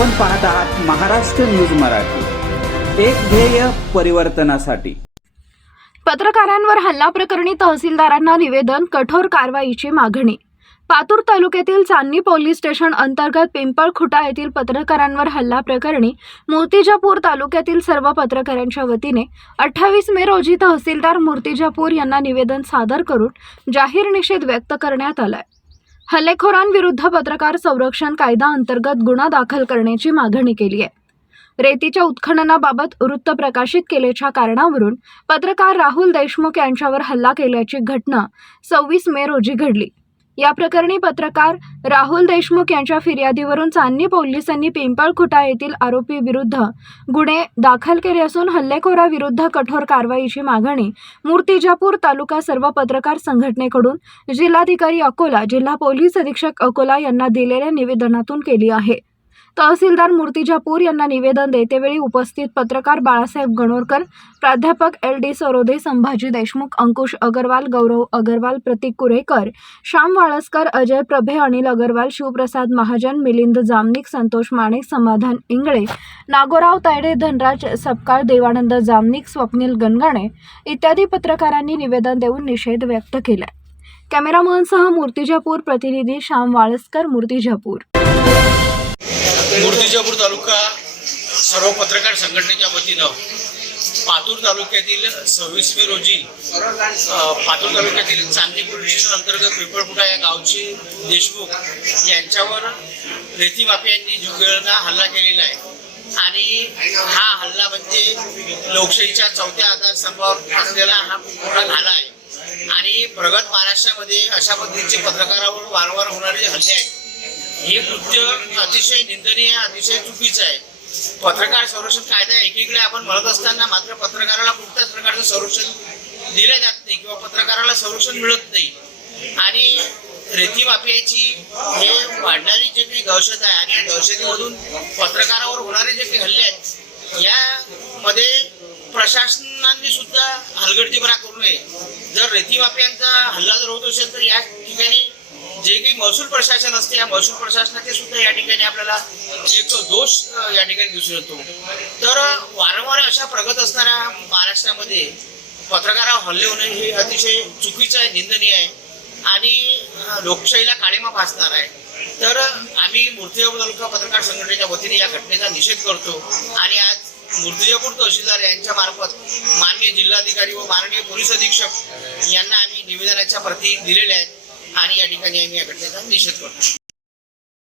आपण पाहत आहात महाराष्ट्र न्यूज मराठी. एक ध्येय परिवर्तनासाठी. पत्रकारांवर हल्ला प्रकरणी तहसीलदारांना निवेदन कठोर कारवाईची मागणी. पातूर तालुक्यातील चांदणी पोलीस स्टेशन अंतर्गत पिंपळखुटा येथील पत्रकारांवर हल्ला प्रकरणी मूर्तिजापूर तालुक्यातील सर्व पत्रकारांच्या वतीने अठ्ठावीस मे रोजी तहसीलदार मूर्तिजापूर यांना निवेदन सादर करून जाहीर निषेध व्यक्त करण्यात आलाय. हल्लेखोरांविरुद्ध पत्रकार संरक्षण कायदा अंतर्गत गुन्हा दाखल करण्याची मागणी केली आहे. रेतीच्या उत्खननाबाबत वृत्त प्रकाशित केल्याच्या कारणावरून पत्रकार राहुल देशमुख यांच्यावर हल्ला केल्याची घटना सव्वीस मे रोजी घडली. या प्रकरणी पत्रकार राहुल देशमुख यांच्या फिर्यादीवरून चांदणी पोलिसांनी पिंपळखुटा येथील आरोपी विरुद्ध गुन्हे दाखल केले असून हल्लेखोराविरुद्ध कठोर कारवाईची मागणी मूर्तिजापूर तालुका सर्व पत्रकार संघटनेकडून जिल्हाधिकारी अकोला जिल्हा पोलीस अधीक्षक अकोला यांना दिलेल्या निवेदनातून केली आहे. तहसीलदार मूर्तिजापूर यांना निवेदन देतेवेळी उपस्थित पत्रकार बाळासाहेब गणोरकर प्राध्यापक एल डी सरोदे संभाजी देशमुख अंकुश अगरवाल गौरव अगरवाल प्रतीक कुरेकर श्याम वाळसकर अजय प्रभे अनिल अगरवाल शिवप्रसाद महाजन मिलिंद जामनिक संतोष माणिक समाधान इंगळे नागोराव तायडे धनराज सपकाळ देवानंद जामनिक स्वप्नील गणगणे इत्यादी पत्रकारांनी निवेदन देऊन निषेध व्यक्त केला कॅमेरामनसह मूर्तिजापूर प्रतिनिधी श्याम वाळसकर मूर्तिजापूर मूर्तिजापूर तालुका सर्व पत्रकार संघटनेच्या वतीनं पातूर तालुक्यातील सव्वीस मे रोजी पातूर तालुक्यातील चांदीपूर पोलीस अंतर्गत पिंपळपुटा या गावचे देशमुख यांच्यावर रेती माफियांनी जुगळना हल्ला केलेला आहे. आणि हा हल्ला म्हणजे लोकशाहीच्या चौथ्या आधारस्तंभावर असलेला हा मोठा घाला आहे. आणि प्रगत महाराष्ट्रामध्ये अशा पद्धतीचे पत्रकारावर वारंवार होणारे हल्ले आहेत हे कृत्य अतिशय निंदनीय अतिशय चुकीचं आहे. पत्रकार संरक्षण कायदा एकीकडे आपण म्हणत असताना मात्र पत्रकाराला कुठल्याच प्रकारचं संरक्षण दिलं जात नाही किंवा पत्रकाराला संरक्षण मिळत नाही. आणि रेती माफियाची हे वाढणारी जे काही दहशत आहे आणि या दहशतीमधून पत्रकारावर होणारे जे काही हल्ले आहेत यामध्ये प्रशासनाने सुद्धा हलगर्जीपणा करू नये. जर रेती माफियांचा हल्ला जर होत असेल तर या ठिकाणी जे काही महसूल प्रशासन असते या महसूल प्रशासनाचे सुद्धा या ठिकाणी आपल्याला एक दोष या ठिकाणी दिसून येतो. तर वारंवार अशा प्रगत असणाऱ्या महाराष्ट्रामध्ये पत्रकारावर हल्ले होणे हे अतिशय चुकीचं आहे निंदनीय आहे आणि लोकशाहीला काळीमा फासणार आहे. तर आम्ही मूर्तिजापूर तालुका पत्रकार संघटनेच्या वतीने या घटनेचा निषेध करतो आणि आज मूर्तिजापूर तहसीलदार यांच्या मार्फत माननीय जिल्हाधिकारी व माननीय पोलीस अधीक्षक यांना आम्ही निवेदनाच्या प्रती दिलेल्या आहेत. आणि या ठिकाणी आम्ही या घटनेचा निषेध करतो